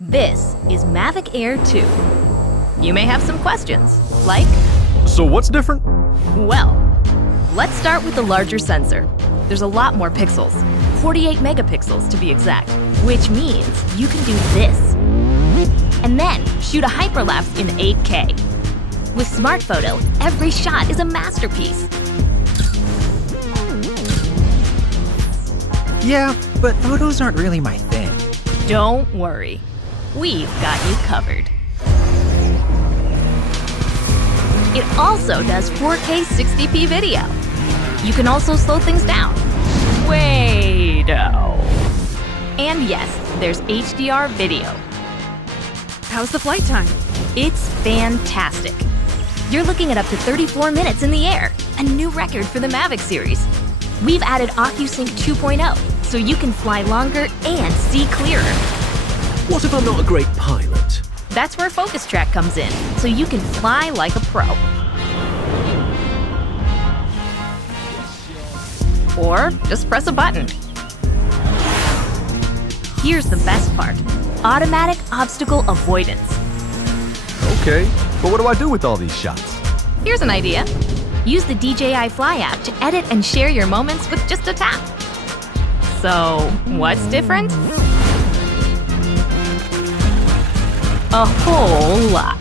This is Mavic Air 2. You may have some questions, like, So what's different? well, let's start with the larger sensor. There's a lot more pixels, 48 megapixels to be exact, which means you can do this. And then shoot a hyperlapse in 8K. With Smart Photo, every shot is a masterpiece. Yeah, but photos aren't really my thing. Don't worry, we've got you covered. It also does 4K 60p video. You can also slow things down. Way-do. And yes, there's HDR video. How's the flight time? It's fantastic. You're looking at up to 34 minutes in the air, a new record for the Mavic series. We've added OcuSync 2.0, so you can fly longer and see clearer. What if I'm not a great pilot? That's where Focus Track comes in, so you can fly like a pro. Or just press a button. Here's the best part: automatic obstacle avoidance. Okay, but what do I do with all these shots? Here's an idea. Use the DJI Fly app to edit and share your moments with just a tap. So, what's different? A whole lot.